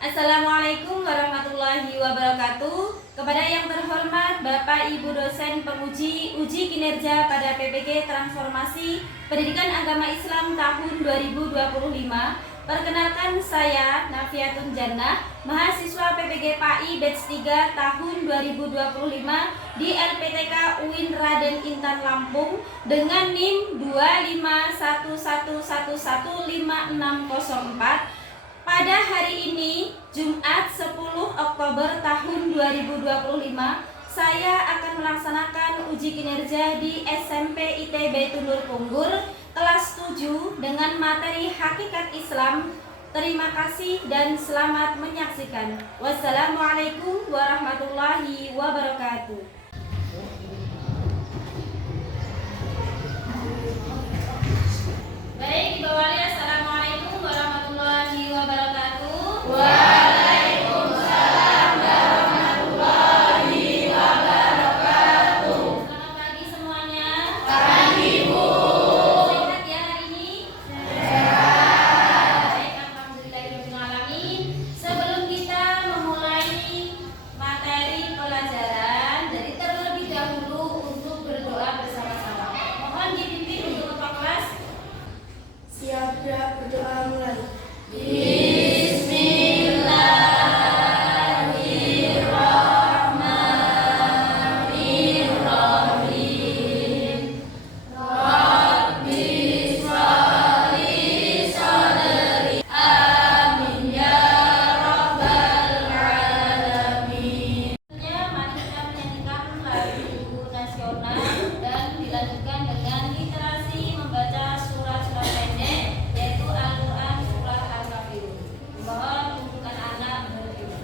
Assalamualaikum warahmatullahi wabarakatuh. Kepada yang terhormat Bapak Ibu dosen penguji uji kinerja pada PPG Transformasi Pendidikan Agama Islam tahun 2025, perkenalkan saya Nafiatun Jannah, mahasiswa PPG PAI batch 3 tahun 2025 di LPTK UIN Raden Intan Lampung dengan NIM 251115604. Pada hari ini, Jumat 10 Oktober tahun 2025, saya akan melaksanakan uji kinerja di SMP ITB Tunur Punggur kelas 7 dengan materi Hakikat Islam. Terima kasih dan selamat menyaksikan. Wassalamualaikum warahmatullahi wabarakatuh. Baik, dibawali assalamualaikum warahmatullahi wabarakatuh. Waalaikumsalam warahmatullahi wabarakatuh. Selamat pagi semuanya. Pagi, Bu. Sehat ya hari ini? Sehat. Baik, alhamdulillahirabbil alamin. Sebelum kita memulai materi pelajaran, jadi terlebih dahulu untuk berdoa bersama-sama. Mohon dipimpin untuk ketua kelas. Siap, berdoa mulai. Mari kita menyanyikan lagu nasional dan dilanjutkan dengan literasi membaca surat-surat pendek, yaitu Al-Quran Surat Al-Kafirun. Mohon untuk anak-anak berdiri.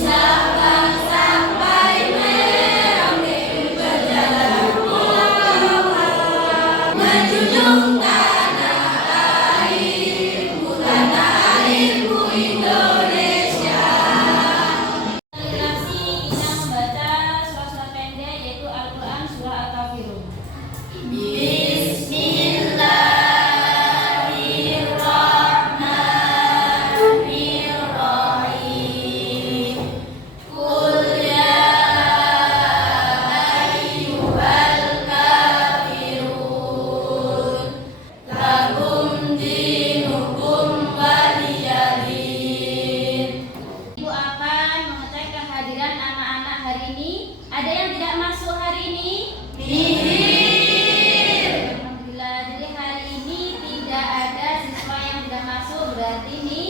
Sabang sampai Merauke berjalan pulang menjunjung tanah airku Indonesia. Literasi kita membaca surat-surat pendek, yaitu Al-Quran Surah Al-Kafirun. Bismillahirrahmanirrahim. Qul ya ayyuhal kafirun lakum dinukum waliyadin. Ibu akan mengecek kehadiran anak-anak hari ini. Ada yang tidak masuk hari ini? Alhamdulillah. Jadi hari ini tidak ada siswa yang tidak masuk, berarti ini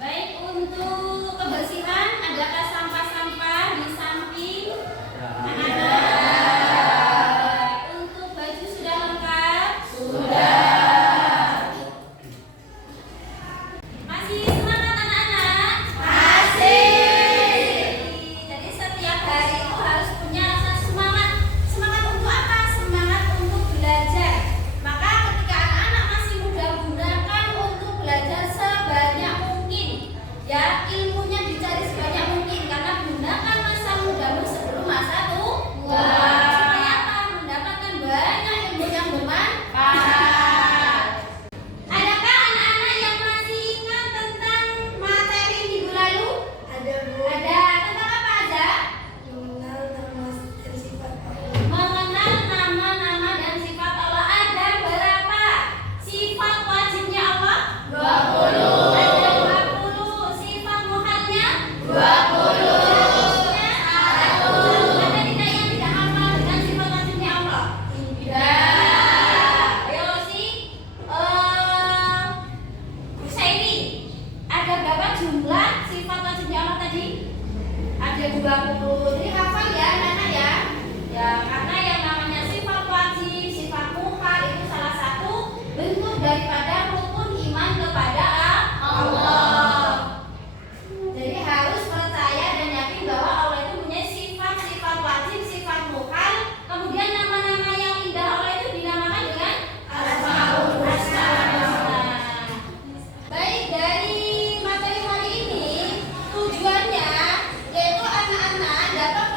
baik. Untuk kebersihan, adakah sampah-sampah di samping anak-anak? Untuk baju sudah lengkap? Masih semangat anak-anak? Jadi setiap hari itu harus punya rasa semangat. Semangat untuk apa? Semangat untuk belajar. Maka ketika anak-anak masih muda, gunakan untuk belajar sebanyak mungkin. Ya, ilmunya dicari sebanyak mungkin, karena gunakan masa mudamu sebelum masa tua. Supaya apa? Mendapatkan banyak ilmu yang bermanfaat. Adakah anak-anak yang masih ingat tentang materi minggu lalu? Ada, Bu. Ada. Tentang apa aja? Mengenal nama dan sifat Allah. Mengenal nama-nama dan sifat Allah. Ada berapa sifat wajibnya Allah? 20. Ada 20. Sifat muhalnya? 20. Ada tidak yang tidak hafal dengan sifat wajibnya Allah? Ayo Husaini, ada berapa jumlah sifat wajibnya Allah tadi? Ada 20. Jadi hafal ya anak-anak ya. Ya, karena yang namanya sifat wajib, sifat muhal itu salah satu bentuk daripada rukun iman kepada Allah. Jadi harus percaya dan yakin bahwa Allah itu punya sifat-sifat wajib, sifat muhal. Kemudian nama-nama yang indah Allah itu dinamakan dengan Asmaul Husna. Baik, dari materi hari ini tujuannya yaitu anak-anak dapat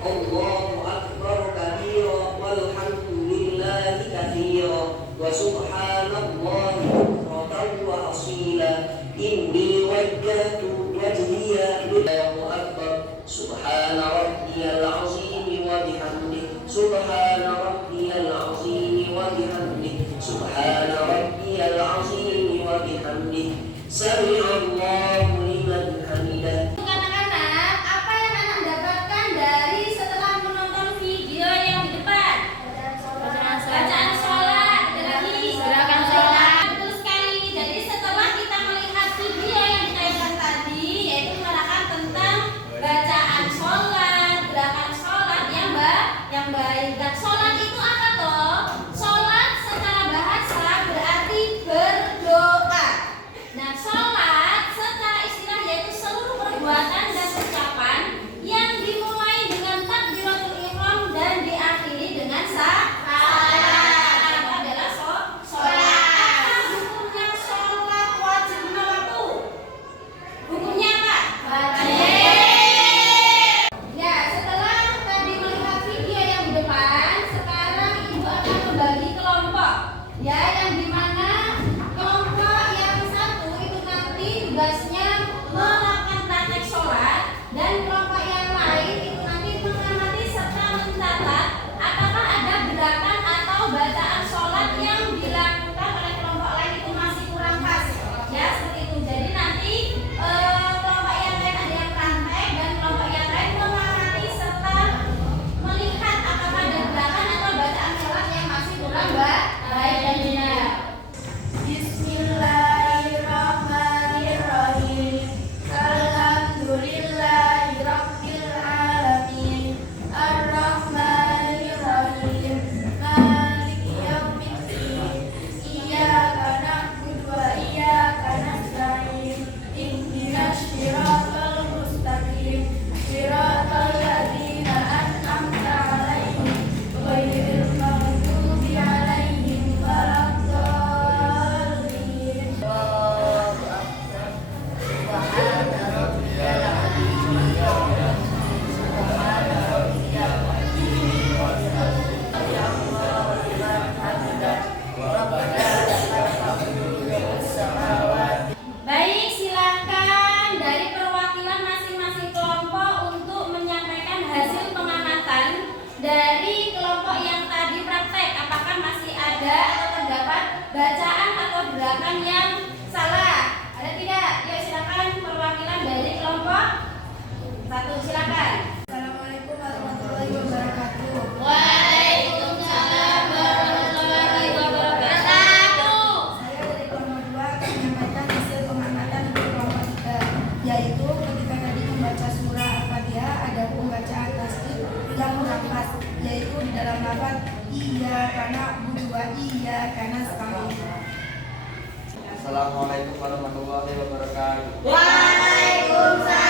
Allahu akbar kabira walhamdulillahi katsira wa subhanallahi bukratan wa asila. Inni wajjahtu wajhiya Allahu akbar subhana rabbiyal azim wa bihamdihi subhana rabbiyal azim wa bihamdihi subhana rabbiyal azim wa bihamdihi sami'allahu liman hamidah. Anak-anak, apa yang anak dapatkan dari setelah menonton video yang di depan? Bacaan sholat, gerakan sholat. Betul sekali. Jadi setelah kita melihat video yang ditayangkan tadi, yaitu menerangkan tentang bacaan sholat, gerakan sholat yang baik. Dan sholat itu apa toh? Sholat secara bahasa berarti berdoa. Nah, sholat secara istilah yaitu seluruh perbuatan dan ucapan yang dimulai dengan takbiratul ihram dan diakhiri dengan salat. Itu adalah sholat. Apa hukumnya sholat wajib lima waktu? Hukumnya apa? Ya, setelah tadi melihat video yang di depan, sekarang ibu akan membagi kelompok. Ya, yang dimana kelompok yang satu itu nanti tugasnya melakukan praktek sholat, dan kelompok yang lain itu nanti mengamati serta mencatat apakah ada gerakan atau bacaan sholat yang dilakukan oleh kelompok lain itu masih kurang pas. Ya, seperti itu. Jadi nanti kelompok yang lain ada yang praktek dan kelompok yang lain mengamati serta melihat apakah ada gerakan atau bacaan sholat yang masih kurang baik dan benar. Bismillahirrahmanirrahim. Alhamdulillahirabbil alamin. Arrahmanirrahim. Maliki yaumiddin. Iyyaka na'budu wa iyyaka nasta'in. Ihdinas siratal mustaqim. Siratal ladzina an'amta 'alaihim ghairil maghdubi 'alaihim waladdallin. Baik, silakan dari perwakilan masing-masing kelompok untuk menyampaikan hasil pengamatan dari kelompok yang tadi praktek. Apakah masih ada atau terdapat bacaan atau gerakan yang salah? Ada tidak? Yuk silakan perwakilan dari kelompok satu, silakan. Assalamualaikum warahmatullahi wabarakatuh. Waalaikumsalam warahmatullahi wabarakatuh. Saya dari kelompok 2 akan menyampaikan hasil pengamatan untuk kelompok 3, yaitu ketika tadi membaca surah Al-Fatihah ada pembacaan tasbih yang kurang pas, yaitu di dalam lafaz iyyaka na'budu wa iyyaka nasta'in. Assalamualaikum warahmatullahi wabarakatuh. Waalaikumsalam